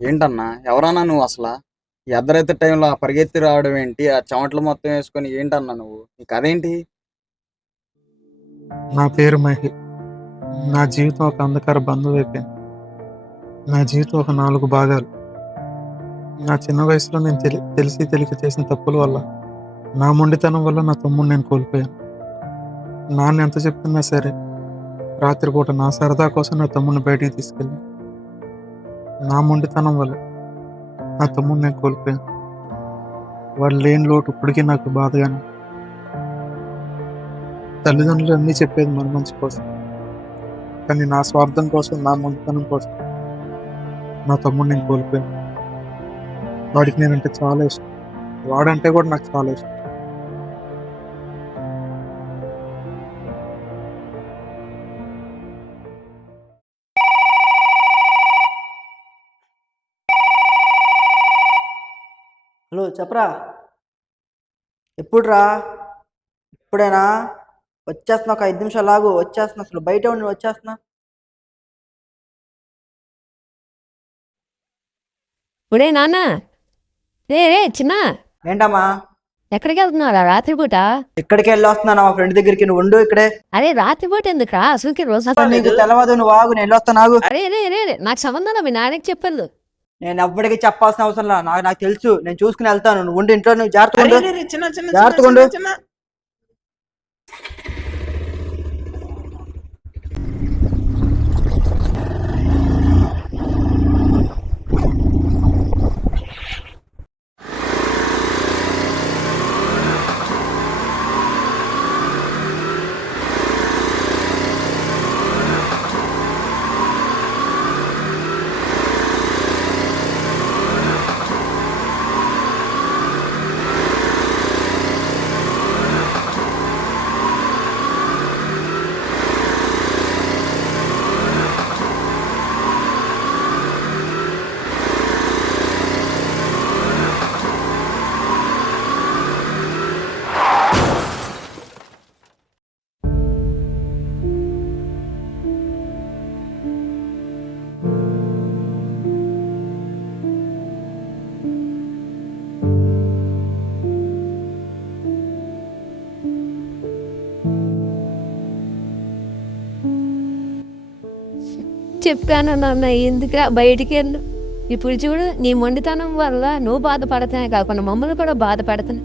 ఏంటన్నా ఎవరన్నా నువ్వు అసలా? ఈ అర్ధరాత్రి టైంలో ఆ పరిగెత్తి రావడం ఏంటి? ఆ చెమటలు మొత్తం వేసుకొని ఏంటన్నా నువ్వు? నీ కథేంటి? నా పేరు మహి. నా జీవితం ఒక అంధకార బంధం అయిపోయింది. నా జీవితం ఒక 4 భాగాలు. నా చిన్న వయసులో నేను తెలిసి తెలియక చేసిన తప్పుల వల్ల, నా మొండితనం వల్ల నా తమ్ముడిని నేను కోల్పోయాను. నాన్న ఎంత చెప్తున్నా సరే, రాత్రిపూట నా సరదా కోసం నా తమ్ముడిని బయటికి తీసుకెళ్ళాను. నా మొండితనం వల్ల నా తమ్ముడిని నేను కోల్పోయాను. వాడు లేని లోటు ఇప్పటికీ నాకు బాధగానే ఉంది. తల్లిదండ్రులు అన్నీ చెప్పేది మన మంచి కోసం, కానీ నా స్వార్థం కోసం, నా మొండితనం కోసం నా తమ్ముడిని నేను కోల్పోయాను. వాడికి నేనంటే చాలా ఇష్టం. వాడంటే కూడా నాకు చాలా ఇష్టం. హలో చెప్పరా. ఎప్పుడురా? ఇప్పుడేనా? వచ్చేస్తున్నా, ఒక 5 నిమిషాలు ఆగు, వచ్చేస్తున్నా. అసలు బయట ఉండి వచ్చేస్తున్నా. ఒరే నాన్న, రే రే చిన్న, ఏంటమ్మా? ఎక్కడికి వెళ్తున్నారా రాత్రిపూట? ఎక్కడికి వెళ్ళి వస్తున్నాను? మా ఫ్రెండ్ దగ్గరికి. నువ్వు ఉండు ఇక్కడే. అరే రాత్రిపూట ఎందుకురా? అసలుకి రోజు అసలు నీకు తెలవదు, నువ్వు ఆగు, నేను వెళ్ళొస్తాను, ఆగు. అరే రే రే రే, నాకు సంబంధం మీ నాన్నకి చెప్పదు. నేను ఎవ్వడికి చెప్పాల్సిన అవసరం లేదు. నాకు తెలుసు, నేను చూసుకుని వెళ్తాను. నువ్వు ఉండు ఇంట్లో, నువ్వు జాగ్రత్తగా ఉండు. జాగ్రత్తగా ఉండు. చెప్పాను నాన్న, ఎందుకురా బయటికి వెళ్ళు. ఇప్పుడు చూడు, నీ మొండితనం వల్ల నువ్వు బాధపడతానే కాకుండా మమ్మల్ని కూడా బాధపడతాను.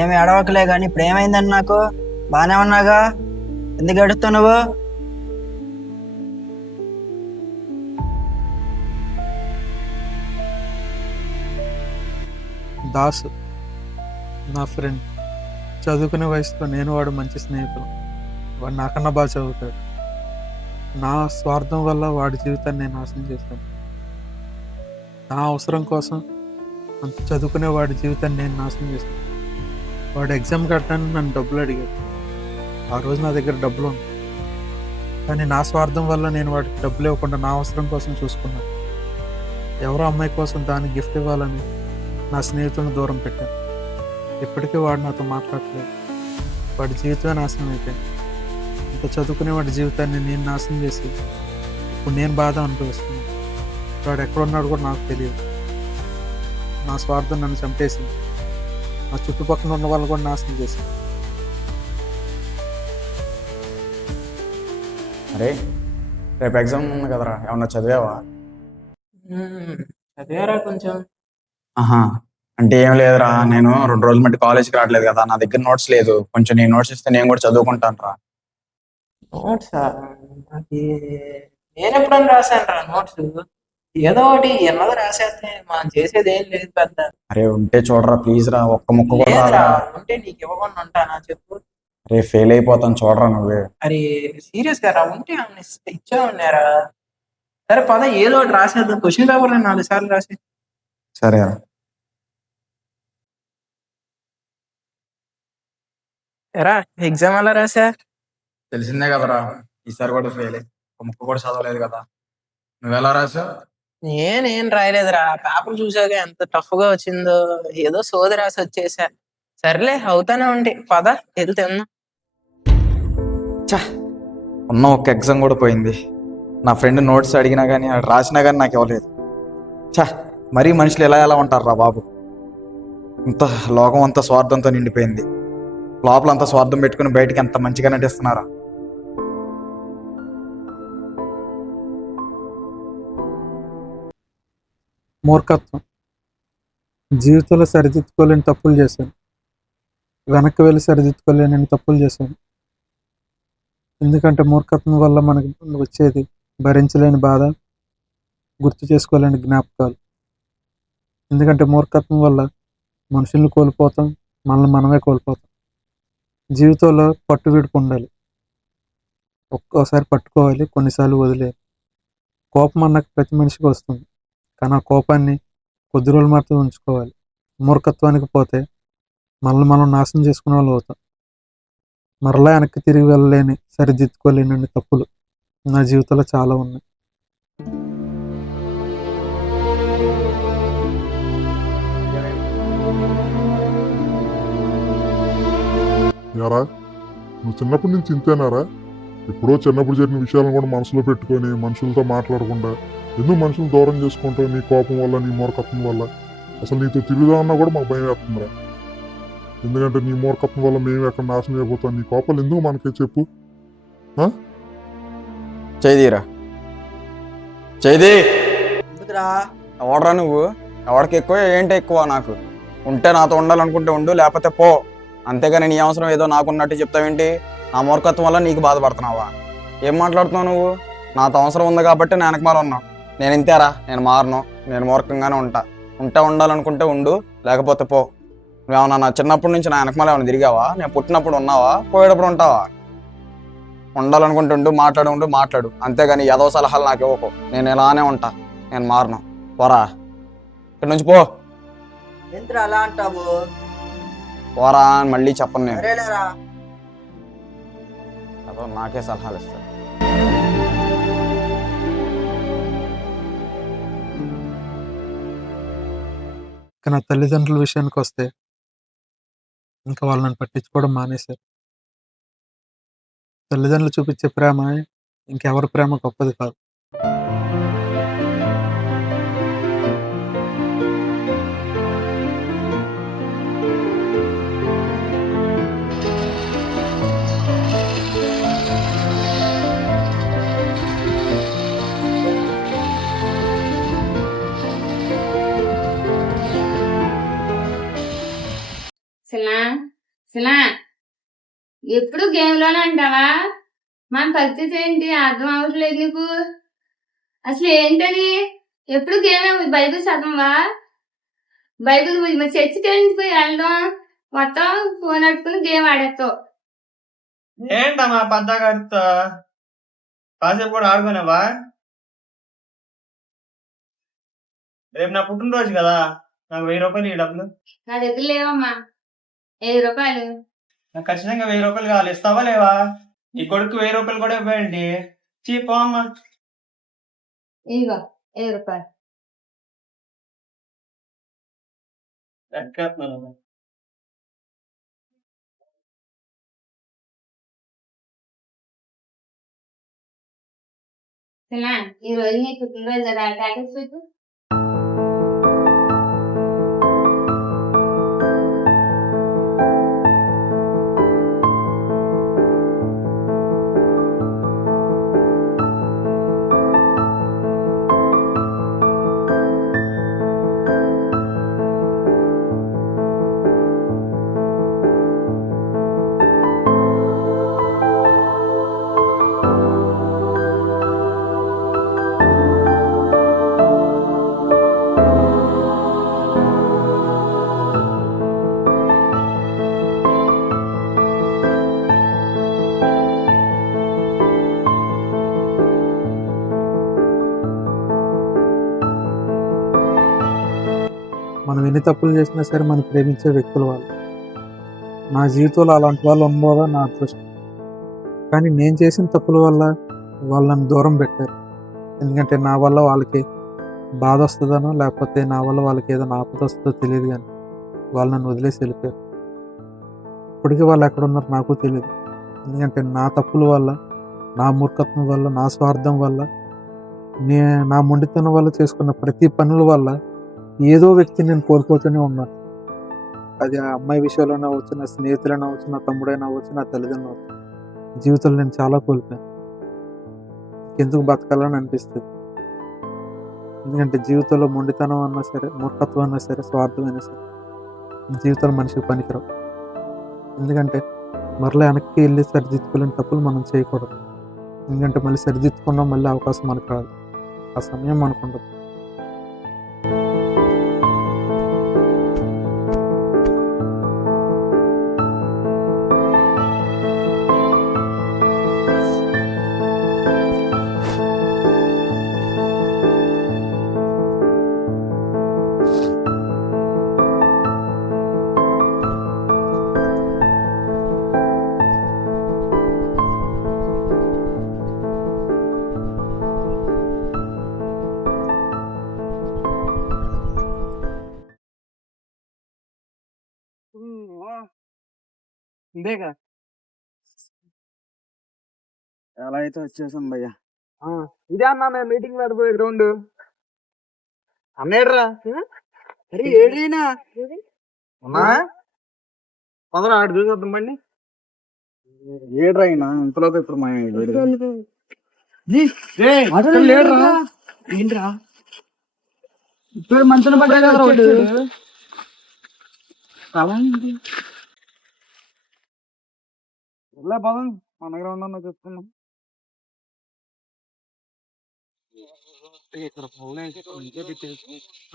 ఏమి అడవకలే కానీ ఇప్పుడు ఏమైందని నాకు బాగానే ఉన్నాగా. ఎందుకు అడుగుతావు నువ్వు? దాసు నా ఫ్రెండ్. చదువుకునే వయసులో నేను వాడు మంచి స్నేహితులు. వాడు నాకన్నా బాగా చదువుతాడు. నా స్వార్థం వల్ల వాడి జీవితాన్ని నేను నాశనం చేశాను. నా అవసరం కోసం అంత చదువుకునే వాడి జీవితాన్ని నేను నాశనం చేశాను. వాడు ఎగ్జామ్ కట్టడానికి నన్ను డబ్బులు అడిగాడు. ఆ రోజు నా దగ్గర డబ్బులు ఉంది, కానీ నా స్వార్థం వల్ల నేను వాడికి డబ్బులు ఇవ్వకుండా నా అవసరం కోసం చూసుకున్నాను. ఎవరో అమ్మాయి కోసం దానికి గిఫ్ట్ ఇవ్వాలని నా స్నేహితులను దూరం పెట్టాను. ఇప్పటికీ వాడు నాతో మాట్లాడలేదు. వాడి జీవితమే నాశనం అయిపోయింది. ఇంత చదువుకునే వాడి జీవితాన్ని నేను నాశనం చేసి ఇప్పుడు నేను బాధ అనుభవిస్తున్నాను. వాడు ఎక్కడున్నాడు కూడా నాకు తెలియదు. నా స్వార్థం నన్ను చంపేసింది. నా చుట్టుపక్కల ఉన్న వాళ్ళు కూడా నాశనం చేసింది. అరే రేపు ఎగ్జామ్ ఉంది కదరా, ఏమన్నా చదివావా? చదివారా కొంచెం? ఆహా, అంటే ఏం లేదురా, నేను 2 రోజుల మట్టి కాలేజ్కి రావట్లేదు కదా, నా దగ్గర నోట్స్ లేదు. కొంచెం నీ నోట్స్ ఇస్తే నేను కూడా చదువుకుంటాను రా. నోట్సా? నాకు నేను ఎప్పుడన్నా రాశాను రా నోట్స్. ఏదో ఒకటి ఎన్నదో రాసేస్తే మనం చేసేది ఏం లేదు పెద్ద. అరే ఉంటే చూడరా ప్లీజ్ రా, ఒక్క ముక్క కూడా లేదురా, రాదురా. ఉంటే నీకు ఇవ్వకుండా ఉంటానా చెప్పు? అరే ఫెయిల్ అయిపోతాను చూడరా నువ్వే. అరే సీరియస్ గా రా, ఉంటే ఇచ్చే ఉన్నారా? సరే పద, ఏదో ఒకటి రాసేద్దాం. క్వశ్చన్ పేపర్ 4 సార్లు రాసి. సరే రా. ఎరా ఎగ్జామ్ ఎలా రాసా? తెలిసిందే కదరా, ఈసారి కూడా ఫెయిల్. ఒక ముక్క కూడా చదవలేదు కదా. నువ్వెలా రాసావు? నేనేం రాయలేదురా, పేపర్ చూసాక ఎంత టఫ్ గా వచ్చిందో. ఏదో సోది రాసి వచ్చేసా. సర్లే, అవుతానే ఉండి. పద వెళ్తే ఉన్న ఒక్క ఎగ్జామ్ కూడా పోయింది. నా ఫ్రెండ్ నోట్స్ అడిగినా కానీ రాసినా కానీ నాకు ఇవ్వలేదు. ఛా, మరీ మనుషులు ఎలా ఉంటారు బాబు. ఇంత లోకం అంతా స్వార్థంతో నిండిపోయింది. లోపల అంతా స్వార్థం పెట్టుకుని బయటికి ఎంత మంచిగా నటిస్తున్నారా. మూర్ఖత్వం. జీవితంలో సరిదిద్దుకోలేని తప్పులు చేశాను. వెనక్కి వెళ్ళి సరిదిద్దుకోలేని తప్పులు చేశాను. ఎందుకంటే మూర్ఖత్వం వల్ల మనకు వచ్చేది భరించలేని బాధ, గుర్తు చేసుకోలేని జ్ఞాపకాలు. ఎందుకంటే మూర్ఖత్వం వల్ల మనుషుల్ని కోల్పోతాం, మనల్ని మనమే కోల్పోతాం. జీవితంలో పట్టు విడుపు ఉండాలి. ఒక్కోసారి పట్టుకోవాలి, కొన్నిసార్లు వదిలేయాలి. కోపం అన్నాక ప్రతి మనిషికి వస్తుంది, కానీ ఆ కోపాన్ని కొద్ది రోజులు మాత్రం ఉంచుకోవాలి. మూర్ఖత్వానికి పోతే మనల్ని మనం నాశనం చేసుకునే వాళ్ళు అవుతాం. మరలా వెనక్కి తిరిగి వెళ్ళలేని, సరిదిద్దుకోలేని తప్పులు నా జీవితంలో చాలా ఉన్నాయి. యారా, నువ్వు చిన్నప్పటి నుంచి ఇంతేనారా? ఎప్పుడో చిన్నప్పుడు జరిగిన విషయాలను కూడా మనసులో పెట్టుకొని మనుషులతో మాట్లాడకుండా ఎందుకు మనుషులు దూరం చేసుకుంటావు? నీ కోపం వల్ల, నీ మూర్ఖత్వం వల్ల. అసలు నీతో తిరుగుదామన్నా కూడా మాకు భయం వేస్తుందిరా. ఎందుకంటే నీ మూర్ఖత్వం వల్ల మేము ఎక్కడ నాశనం అయిపోతాం. నీ కోపాలు ఎందుకు మనకే చెప్పు. చైదీరా, చైదీ. ఎందుకురా? ఎవడరా నువ్వు? ఎవరికి ఎక్కువ ఏంటి ఎక్కువ? నాకు ఉంటే నాతో ఉండాలనుకుంటే ఉండు, లేకపోతే పో. అంతేగాని నీ అవసరం ఏదో నాకున్నట్టు చెప్తావేంటి? నా మూర్ఖత్వం వల్ల నీకు బాధపడుతున్నావా? ఏం మాట్లాడుతున్నావు నువ్వు? నాతో అవసరం ఉంది కాబట్టి నేను వెనకమాల ఉన్నావు. నేను ఇంతేరా, నేను మారను. నేను మూర్ఖంగానే ఉంటే ఉండాలనుకుంటే ఉండు, లేకపోతే పో. నువ్వేమన్నా నా చిన్నప్పటి నుంచి నా వెనకమాల ఏమైనా తిరిగావా? నేను పుట్టినప్పుడు ఉన్నావా? పోయేటప్పుడు ఉంటావా? ఉండాలనుకుంటే ఉండు, మాట్లాడు. అంతేగాని ఏదో సలహాలు నాకు ఇవ్వకు. నేను ఇలానే ఉంటా, నేను మారను. పోరా, ఇక్కడి నుంచి పో. ఎందుకు అలా అంటావు? పోరా అని మళ్ళీ చెప్పను నేను. సరేలేరా. అదో నాకే సలహాలు ఇస్తాను. నా తల్లిదండ్రుల విషయానికి వస్తే ఇంకా వాళ్ళు నన్ను పట్టించుకోవడం మానేశారు. తల్లిదండ్రులు చూపించే ప్రేమ ఇంకెవరి ప్రేమ గొప్పది కాదు. శిలా ఎప్పుడు గేమ్ లోనే అంటావా? మన పరిస్థితి ఏంటి అర్థం అవ్వట్లేదు నీకు. అసలు ఏంటది? ఎప్పుడు గేమే. బైబిల్ చదవవా? బైబిల్ మరి చర్చికి వెళ్ళడం మొత్తం ఫోన్ అట్టుకుని గేమ్ ఆడేస్తావు. ఏంటమ్మా పద్దాకడుతో కాసేపు కూడా ఆడుకునేవా? రేపు నా పుట్టినరోజు కదా, నాకు 1000 రూపాయలు ఈ డబ్బులు. నా దగ్గర లేవమ్మా. 1000 రూపాయలు. నాకు ఖచ్చితంగా 1000 రూపాయలు కావాలి. ఇస్తావా లేవా? నీ కొడుకు 1000 రూపాయలు కూడా ఇవ్వండి. చీపో అమ్మా. ఇదిగో 1000 రూపాయలు. ఎక్కేస్తున్నాను. ఈ రోజు నీ పుట్టినరోజు కదా, టాటస్ పెట్టు. మనం ఎన్ని తప్పులు చేసినా సరే మనం ప్రేమించే వ్యక్తులు వాళ్ళు. నా జీవితంలో అలాంటి వాళ్ళు ఉండడం నా అదృష్టం. కానీ నేను చేసిన తప్పుల వల్ల వాళ్ళు నన్ను దూరం పెట్టారు. ఎందుకంటే నా వల్ల వాళ్ళకి బాధ వస్తుందనో, లేకపోతే నా వల్ల వాళ్ళకి ఏదైనా ఆపద వస్తుందో తెలియదు, కానీ వాళ్ళు నన్ను వదిలేసి వెళ్ళిపోయారు. ఇప్పటికీ వాళ్ళు ఎక్కడ ఉన్నారో నాకు తెలియదు. ఎందుకంటే నా తప్పుల వల్ల, నా మూర్ఖత్వం వల్ల, నా స్వార్థం వల్ల నా మొండితనం వల్ల చేసుకున్న ప్రతి పనుల వల్ల ఏదో వ్యక్తి నేను కోల్పోతూనే ఉన్నాను. అది ఆ అమ్మాయి విషయంలోనే అవ్వచ్చు, నా స్నేహితులైనా అవ్వచ్చు, నా తమ్ముడైనా అవ్వచ్చు, నా తల్లిదండ్రులు అవ్వచ్చు. జీవితంలో నేను చాలా కోల్పోయాను. ఎందుకు బతకాలని అనిపిస్తుంది. ఎందుకంటే జీవితంలో మొండితనం అన్నా సరే, మూర్ఖత్వం అన్నా సరే, స్వార్థమైనా సరే జీవితంలో మనిషికి పనికిరావు. ఎందుకంటే మరలా వెనక్కి వెళ్ళి సరిదిద్దుకోలేని తప్పులు మనం చేయకూడదు. ఎందుకంటే మళ్ళీ సరిదిద్దుకున్నాం, మళ్ళీ అవకాశం మనకు రాదు. ఆ సమయం మనకు ఉండదు. ఇదేగా ఎలా అయితే వచ్చేసాం భయ్యా. ఇదే అన్నా మేము మీటింగ్ నడిపోయే గ్రౌండ్. అన్నేడ్రా అరే ఏడైనా ఉన్నా పదరా ఆడు చూసొద్దాం బండి. ఏడ్రా అయినా ఇంతలోకి ఇప్పుడు మా లేడురా. ఏంట్రా ఇప్పుడు మంచం పడ్డా కదా ఇలా పదం మన గ్రౌండ్ అన్న చెప్తున్నాం. ఇక్కడ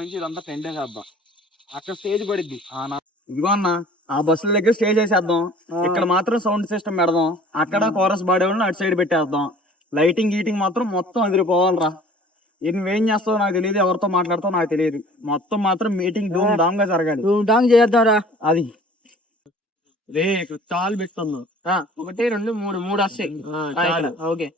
నుంచి ఇదంతా టెంటే కాద్దాం. అక్కడ స్టేజ్ పడిద్ది. ఇదిగో అన్న ఆ బస్సుల దగ్గర స్టేజ్ వేసేద్దాం. ఇక్కడ మాత్రం సౌండ్ సిస్టమ్ పెడదాం. అక్కడ కోరస్ పాడేవాళ్ళని అటు సైడ్ పెట్టేద్దాం. లైటింగ్ గీటింగ్ మాత్రం మొత్తం ఎదిరిపోవాలరా. నువ్వేం చేస్తావు నాకు తెలియదు, ఎవరితో మాట్లాడతావు నాకు తెలియదు. మొత్తం మాత్రం మీటింగ్ ధూమ్ ధామ్ గా జరగాలి. డాంగ్ చేద్దాంరా. అది రే చాలు పెట్టుకుందాం. 1 2 3 3 వస్తాయి. ఓకే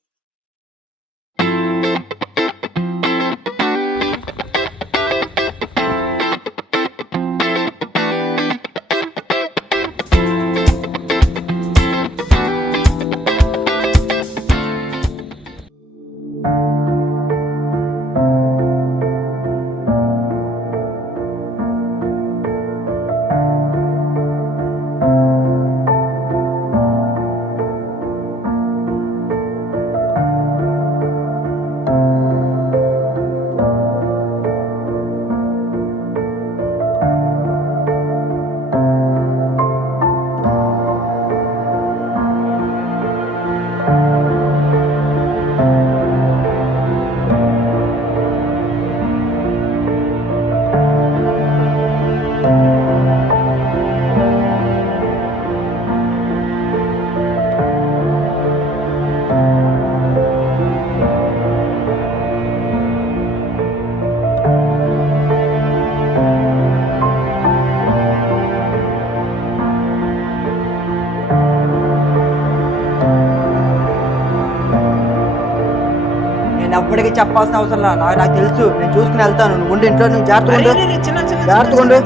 నేను ఎప్పటికీ చెప్పాల్సిన అవసరం లేదు. నాకు తెలుసు, నేను చూసుకుని వెళ్తాను. నువ్వు ఉండి ఇంట్లో నువ్వు జాగ్రత్తగా ఉండు.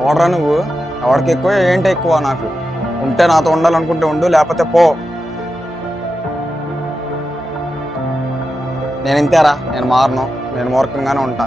ఎవడరా నువ్వు? ఎవరికి ఎక్కువ ఏంటి ఎక్కువ? నాకు ఉంటే నాతో ఉండాలనుకుంటే ఉండు, లేకపోతే పో. నేను ఇంతేరా, నేను మారను, నేను మూర్ఖంగానే ఉంటా.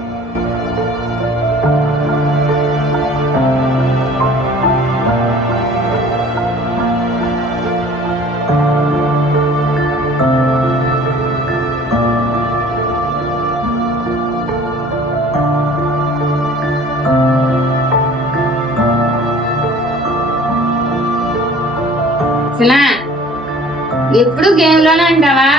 అసలా ఎప్పుడు గేమ్ లోనే అంటావా?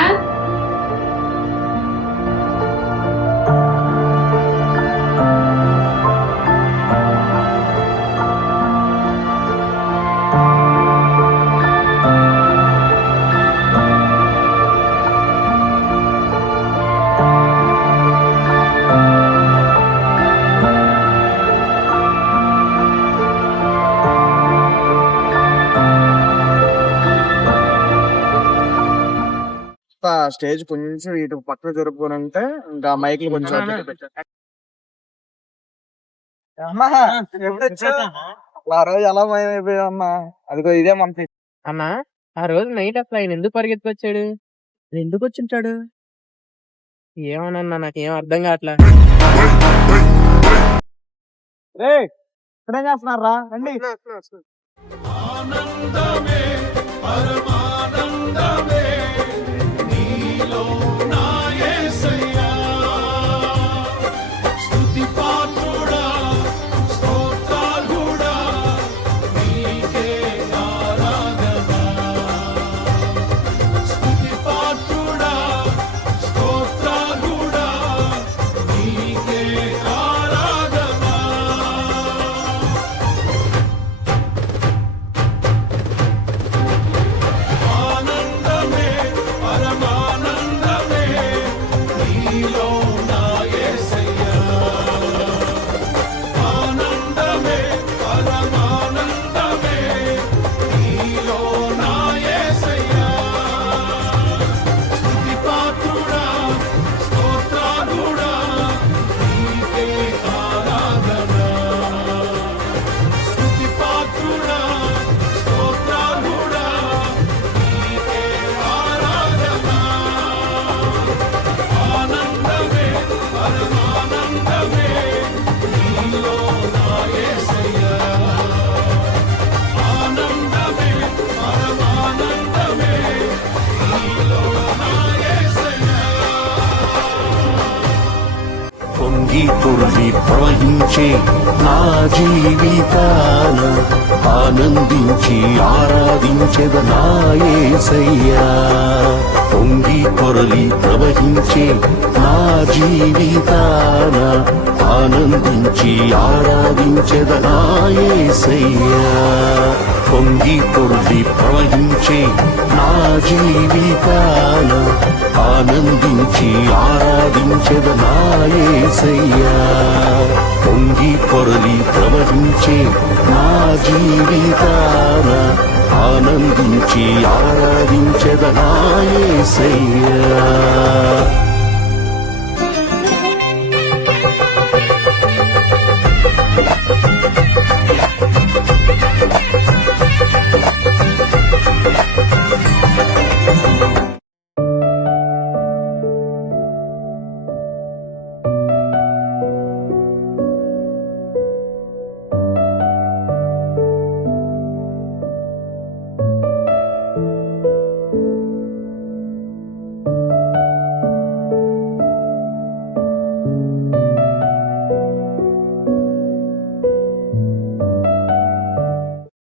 స్టేజ్ కొంచెం ఇటు పక్కన జరుపుకొని ఉంటే ఇంకా మైక్లు కొంచెం అటు ఇటు పెట్టారు. అమ్మా, ఎప్పుడు వచ్చావు? ఆ రోజు ఎలా మాయమైపోయావు అమ్మా? అదిగో ఇదే మన అన్నా ఆ రోజు నైట్ అసలు ఆయన ఎందుకు పరిగెత్తుకొచ్చాడు? ఎందుకు వచ్చింటాడు? ఏమోనన్నా నాకేం అర్థం కావట్లా. రే ఇక్కడేం చేస్తున్నారా రండి. పొంగి పొర్లి ప్రవహించే నా జీవితాన ఆనందించి ఆరాధించెద నా యేసయ్యా. పొంగి పొరలి ప్రవహించే నా జీవితాన ఆనందించి ఆరాధించెద నా యేసయ్యా. పొంగి పొర్లి ప్రవహించే నా జీవితాన ఆనందించి ఆరాధించెద నా యేసయ్యా. పొంగి పొరలి ప్రవహించే నా జీవితాన ఆనందించి ఆరాధించెద నా యేసయ్యా.